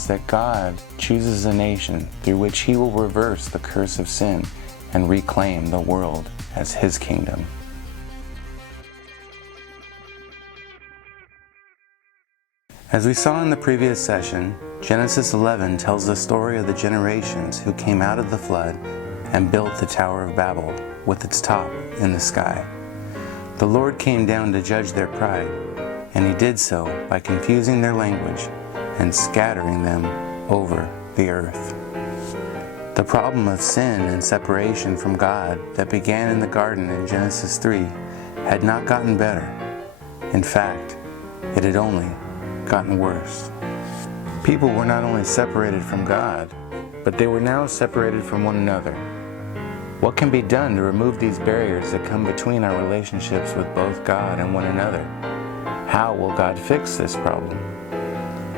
says that God chooses a nation through which he will reverse the curse of sin and reclaim the world as his kingdom. As we saw in the previous session, Genesis 11 tells the story of the generations who came out of the flood and built the Tower of Babel with its top in the sky. The Lord came down to judge their pride, and he did so by confusing their language and scattering them over the earth. The problem of sin and separation from God that began in the garden in Genesis 3 had not gotten better. In fact, it had only gotten worse. People were not only separated from God, but they were now separated from one another. What can be done to remove these barriers that come between our relationships with both God and one another? How will God fix this problem?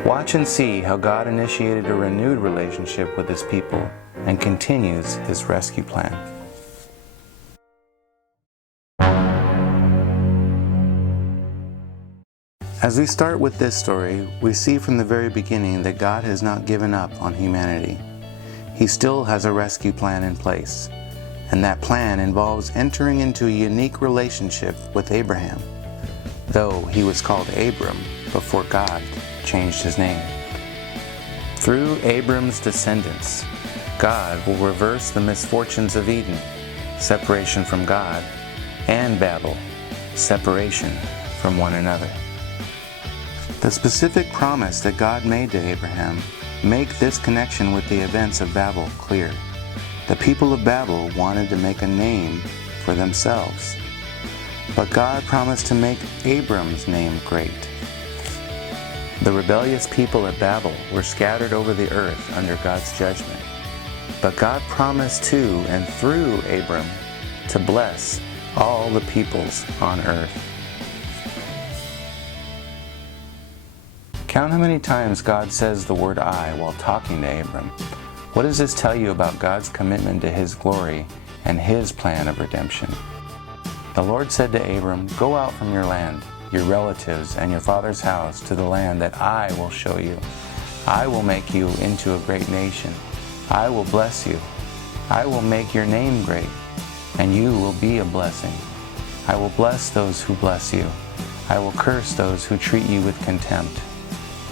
Watch and see how God initiated a renewed relationship with his people and continues his rescue plan. As we start with this story, we see from the very beginning that God has not given up on humanity. He still has a rescue plan in place, and that plan involves entering into a unique relationship with Abraham, though he was called Abram before God changed his name. Through Abram's descendants, God will reverse the misfortunes of Eden, separation from God, and Babel, separation from one another. The specific promise that God made to Abraham make this connection with the events of Babel clear. The people of Babel wanted to make a name for themselves, but God promised to make Abram's name great. The rebellious people at Babel were scattered over the earth under God's judgment, but God promised to and through Abram to bless all the peoples on earth. Count how many times God says the word I while talking to Abram. What does this tell you about God's commitment to his glory and his plan of redemption? The Lord said to Abram, "Go out from your land, your relatives, and your father's house to the land that I will show you. I will make you into a great nation. I will bless you. I will make your name great, and you will be a blessing. I will bless those who bless you. I will curse those who treat you with contempt.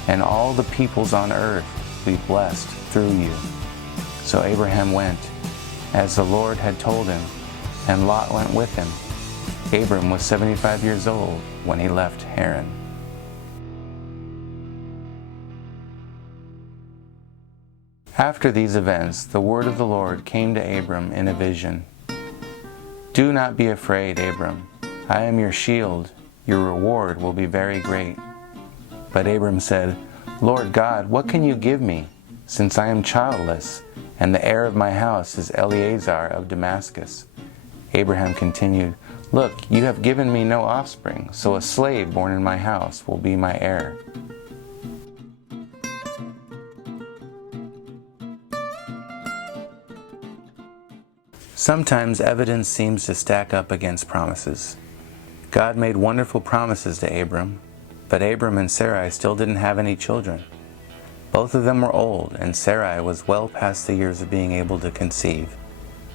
And all the peoples on earth will be blessed through you." So Abraham went, as the Lord had told him, and Lot went with him. Abram was 75 years old when he left Haran. After these events, the word of the Lord came to Abram in a vision. "Do not be afraid, Abram. I am your shield. Your reward will be very great." But Abram said, "Lord God, what can you give me, since I am childless, and the heir of my house is Eliezer of Damascus?" Abraham continued, "Look, you have given me no offspring, so a slave born in my house will be my heir." Sometimes evidence seems to stack up against promises. God made wonderful promises to Abram, but Abram and Sarai still didn't have any children. Both of them were old, and Sarai was well past the years of being able to conceive.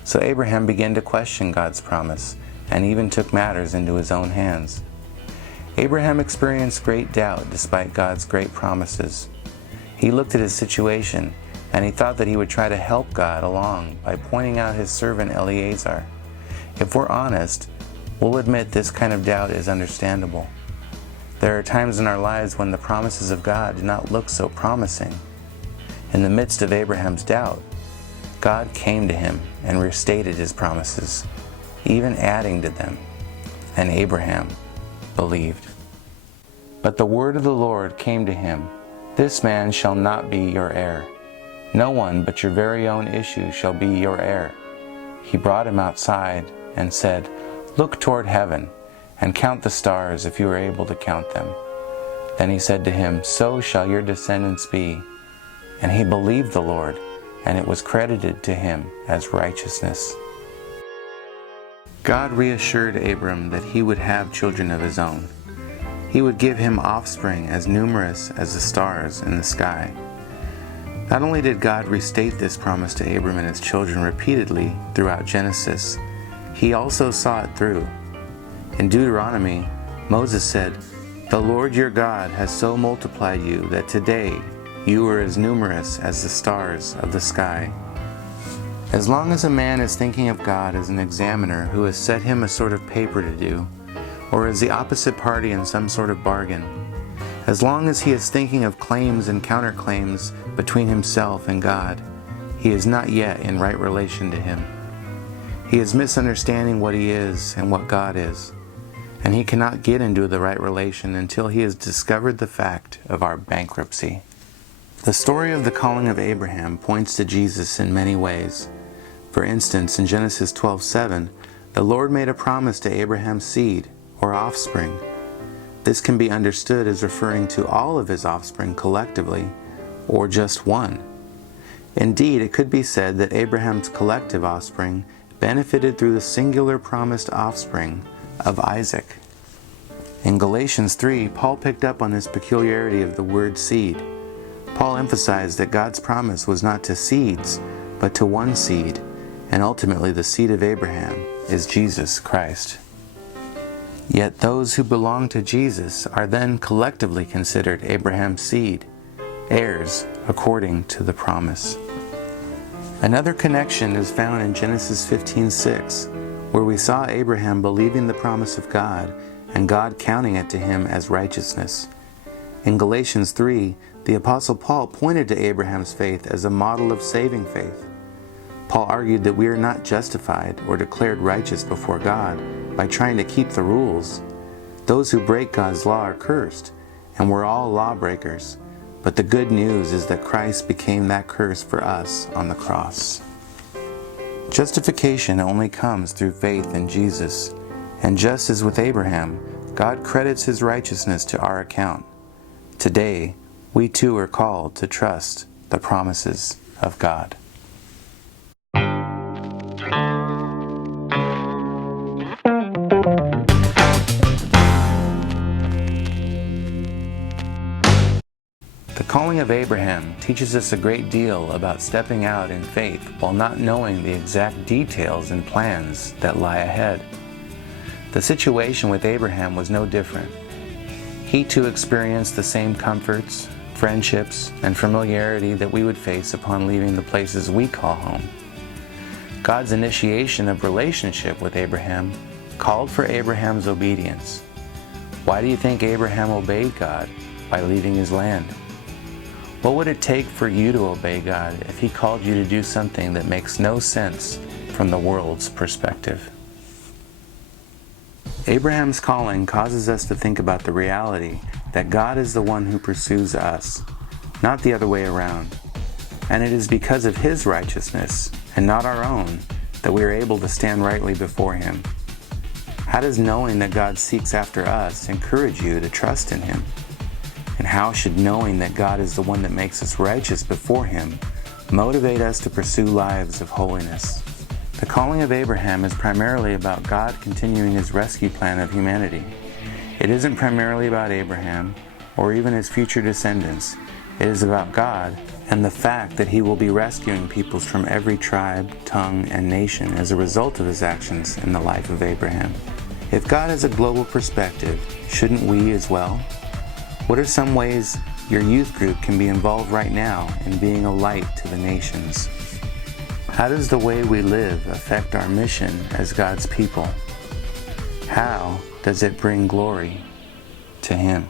So Abraham began to question God's promise, and even took matters into his own hands. Abraham experienced great doubt despite God's great promises. He looked at his situation, and he thought that he would try to help God along by pointing out his servant Eliezer. If we're honest, we'll admit this kind of doubt is understandable. There are times in our lives when the promises of God do not look so promising. In the midst of Abraham's doubt, God came to him and restated his promises, even adding to them, and Abraham believed. But the word of the Lord came to him, "This man shall not be your heir. No one but your very own issue shall be your heir." He brought him outside and said, "Look toward heaven and count the stars if you are able to count them." Then he said to him, "So shall your descendants be." And he believed the Lord, and it was credited to him as righteousness. God reassured Abram that he would have children of his own. He would give him offspring as numerous as the stars in the sky. Not only did God restate this promise to Abram and his children repeatedly throughout Genesis, he also saw it through. In Deuteronomy, Moses said, "The Lord your God has so multiplied you that today you are as numerous as the stars of the sky." As long as a man is thinking of God as an examiner who has set him a sort of paper to do, or as the opposite party in some sort of bargain, as long as he is thinking of claims and counterclaims between himself and God, he is not yet in right relation to him. He is misunderstanding what he is and what God is, and he cannot get into the right relation until he has discovered the fact of our bankruptcy. The story of the calling of Abraham points to Jesus in many ways. For instance, in Genesis 12:7, the Lord made a promise to Abraham's seed, or offspring. This can be understood as referring to all of his offspring collectively, or just one. Indeed, it could be said that Abraham's collective offspring benefited through the singular promised offspring of Isaac. In Galatians 3, Paul picked up on this peculiarity of the word seed. Paul emphasized that God's promise was not to seeds, but to one seed, and ultimately the seed of Abraham is Jesus Christ. Yet those who belong to Jesus are then collectively considered Abraham's seed, heirs according to the promise. Another connection is found in Genesis 15:6, where we saw Abraham believing the promise of God and God counting it to him as righteousness. In Galatians 3, the Apostle Paul pointed to Abraham's faith as a model of saving faith. Paul argued that we are not justified or declared righteous before God by trying to keep the rules. Those who break God's law are cursed, and we're all lawbreakers. But the good news is that Christ became that curse for us on the cross. Justification only comes through faith in Jesus, and just as with Abraham, God credits his righteousness to our account. Today, we too are called to trust the promises of God. The calling of Abraham teaches us a great deal about stepping out in faith while not knowing the exact details and plans that lie ahead. The situation with Abraham was no different. He too experienced the same comforts, friendships, and familiarity that we would face upon leaving the places we call home. God's initiation of relationship with Abraham called for Abraham's obedience. Why do you think Abraham obeyed God by leaving his land? What would it take for you to obey God if He called you to do something that makes no sense from the world's perspective? Abraham's calling causes us to think about the reality that God is the one who pursues us, not the other way around. And it is because of His righteousness, and not our own, that we are able to stand rightly before Him. How does knowing that God seeks after us encourage you to trust in Him? And how should knowing that God is the one that makes us righteous before Him motivate us to pursue lives of holiness? The calling of Abraham is primarily about God continuing His rescue plan of humanity. It isn't primarily about Abraham or even his future descendants. It is about God and the fact that He will be rescuing peoples from every tribe, tongue, and nation as a result of His actions in the life of Abraham. If God has a global perspective, shouldn't we as well? What are some ways your youth group can be involved right now in being a light to the nations? How does the way we live affect our mission as God's people? How does it bring glory to Him?